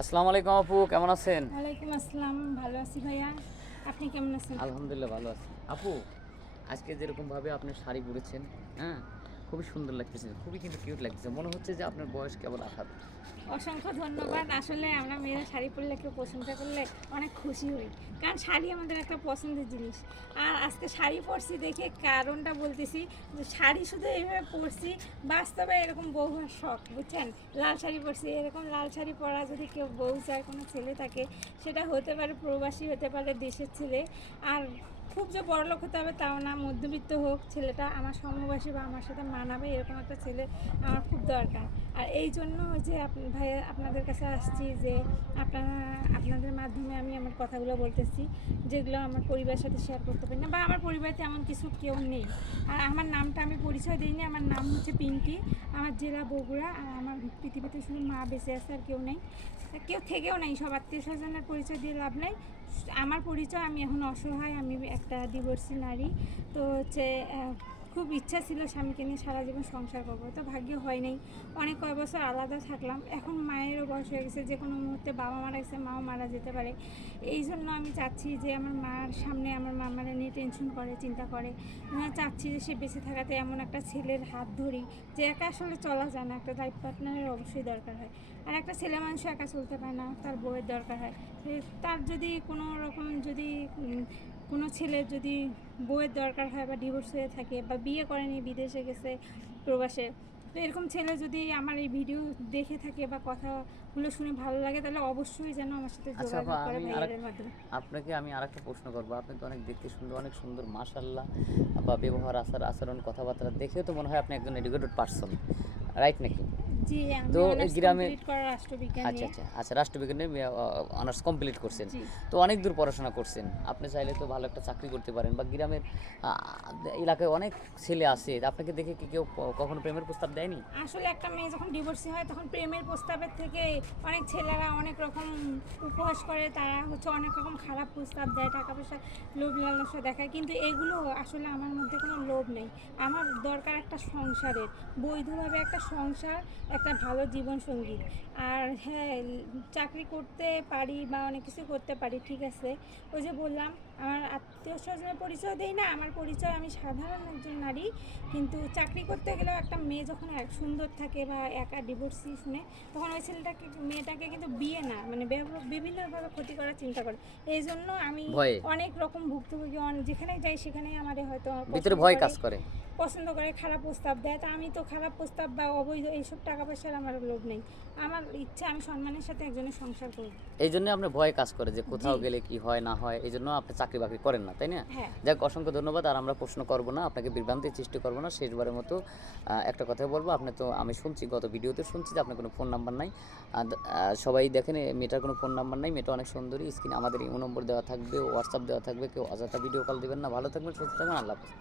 আসসালামু আলাইকুম আপু, কেমন আছেন? ওয়ালাইকুম আসসালাম, ভালো আছি ভাইয়া। আপনি কেমন আছেন? আলহামদুলিল্লাহ ভালো আছি। আপু, আজকে যেরকমভাবে আপনি শাড়ি পরেছেন, হ্যাঁ, খুবই সুন্দর লাগতেছে, খুবই কিন্তু কিউট লাগতেছে। মনে হচ্ছে যে আপনার বয়স কেবল 28। অসংখ্য ধন্যবাদ। আসলে আমরা মেয়েরা শাড়ি পরলে কেউ প্রশংসা করলে অনেক খুশি হই, কারণ শাড়ি আমাদের একটা পছন্দের জিনিস। আর আজকে শাড়ি পরছি দেখে কারণটা বলতেছি যে শাড়ি শুধু এইভাবে পরছি, বাস্তবে এরকম বউ হওয়ার শখ, বুঝছেন? লাল শাড়ি পরছি, এরকম লাল শাড়ি পরা যদি কেউ বউ চায়, কোনো ছেলে থাকে, সেটা হতে পারে প্রবাসী, হতে পারে দেশের ছেলে। আর খুব যে বড়লোক হতে হবে তাও না, মধ্যবিত্ত হোক ছেলেটা, আমার সমবয়সী বা আমার সাথে মানাবে এরকম একটা ছেলে আমার খুব দরকার। আর এই জন্য যে ভাই আপনাদের কাছে আসছি যে আপনাদের মাধ্যমে আমি আমার কথাগুলো বলতেছি, যেগুলো আমার পরিবারের সাথে শেয়ার করতে পারি না, বা আমার পরিবারে তেমন কিছু কেউ নেই। আর আমার নামটা আমি পরিচয় দিইনি, আমার নাম হচ্ছে পিঙ্কি, আমার জেলা বগুড়া। আর আমার পৃথিবীতে শুধু মা বেঁচে আছে, আর কেউ নেই, কেউ থেকেও নেই। সব আত্মীয় স্বজনের পরিচয় দিয়ে লাভ নেই। আমার পরিচয়, আমি এখন অসহায়, আমি একটা ডিভোর্সি নারী। তো হচ্ছে খুব ইচ্ছা ছিল স্বামীকে নিয়ে সারা জীবন সংসার করবো, তো ভাগ্য হয় নাই। অনেক কয় বছর আলাদা থাকলাম, এখন মায়েরও বয়স হয়ে গেছে, যে কোনো মুহূর্তে বাবা মারা গেছে, মাও মারা যেতে পারে। এই জন্য আমি চাচ্ছি যে আমার মার সামনে আমার মা মারা নিয়ে টেনশন করে, চিন্তা করে, চাচ্ছি যে সে বেঁচে থাকাতে এমন একটা ছেলের হাত ধরি যে একা আসলে চলা যায় না, একটা লাইফ পার্টনারের অবশ্যই দরকার হয়। আর একটা ছেলে মানুষ একা চলতে পারে না, তার বউয়ের দরকার হয়। তার যদি কোনো রকম যদি কোনো ছেলের যদি বউয়ের দরকার হয়, বা ডিভোর্স হয়ে থাকে, বা বিয়ে করেনি, বিদেশে গেছে, প্রবাসে, তো এরকম ছেলে যদি আমার এই ভিডিও দেখে থাকে বা কথাগুলো শুনে ভালো লাগে, তাহলে অবশ্যই যেন আমার সাথে আচ্ছা আপা, যোগাযোগ করে ভাইয়াদের মাধ্যমে। আমি আরেকটা প্রশ্ন করবো। আপনি তো অনেক দেখতে সুন্দর, অনেক সুন্দর মাশাআল্লাহ, বা ব্যবহার, আচরণ, কথাবার্তা দেখেও তো মনে হয় আপনি একজন এডুকেটেড পারসন, রাইট নাকি? জি, আমি তো এই অনার্স গ্রামের, কমপ্লিট করা রাষ্ট্রবিজ্ঞান আচ্ছা নিয়ে। আচ্ছা আচ্ছা, রাষ্ট্রবিজ্ঞানে অনার্স কমপ্লিট করছেন। জি। তো অনেক দূর পড়াশোনা করছেন, আপনি চাইলে তো ভালো একটা চাকরি করতে পারেন, বা গ্রামের এলাকায় অনেক ছেলে আছে, আপনাকে দেখে কি কেউ কখনো প্রেমের প্রস্তাব দেয়নি? আসলে একটা মেয়ে যখন ডিভোর্সি হয়, তখন প্রেমের প্রস্তাবের থেকে অনেক ছেলেরা অনেক রকম উপহাস করে, তারা হচ্ছে অনেক রকম খারাপ প্রস্তাব দেয়, টাকা পয়সা, লোভ লালসা দেখায়। কিন্তু এগুলো আসলে আমার মধ্যে কোনো লোভ নেই। আমার দরকার একটা সংসারের, বৈধভাবে একটা সংসার, একটা ভালো জীবনসঙ্গী। আর হ্যাঁ, চাকরি করতে পারি বা অনেক কিছু করতে পারি, ঠিক আছে। ওই যে বললাম, আমার আত্মীয় স্বজনের পরিচয় দেই না, আমার পরিচয় আমি সাধারণ একজন নারী। কিন্তু চাকরি করতে গেলেও একটা মেয়ে যখন এক সুন্দর থাকে বা একা ডিভোর্সি শুনে, তখন ওই ছেলেটাকে, মেয়েটাকে কিন্তু বিয়ে না, মানে বিভিন্নভাবে ক্ষতি করার চিন্তা করে। এই জন্য আমি ভয়ে, অনেক রকম ভুক্তভোগী, যেখানে যাই সেখানেই আমারে হয়তো ভিতরে পছন্দ ভয় করে, কাজ করে। খারাপ প্রস্তাব দেয়। তা আমি তো খারাপ প্রস্তাব বা অবৈধ এইসব টাকা পয়সার আমার লোভ নেই। আমার ইচ্ছা আমি সম্মানের সাথে একজনের সংসার করব। এই জন্য আপনার ভয় কাজ করে যে জি। কোথাও গেলে কি হয় না হয়, এই জন্য আপনি চাকরি বাকরি করেন না, তাই না? হ্যাঁ। যাক, অসংখ্য ধন্যবাদ। আর আমরা প্রশ্ন করব না, আপনাকে বিভ্রান্তির সৃষ্টি করব না। শেষবারের মতো একটা কথা বলবো, আপনি তো, আমি শুনছি গত ভিডিওতে শুনছি যে আপনার কোনো ফোন নাম্বার নাই। সবাই দেখেন, মেয়েটার কোনো ফোন নাম্বার নাই, মেয়েটা অনেক সুন্দরী। স্ক্রিনে আমাদের ইমো নম্বর দেওয়া থাকবে, হোয়াটসঅ্যাপ দেওয়া থাকবে, কেউ অযথা ভিডিও কল দেবেন না। ভালো থাকবেন, সুস্থ থাকবেন, আল্লাহ হাফেজ।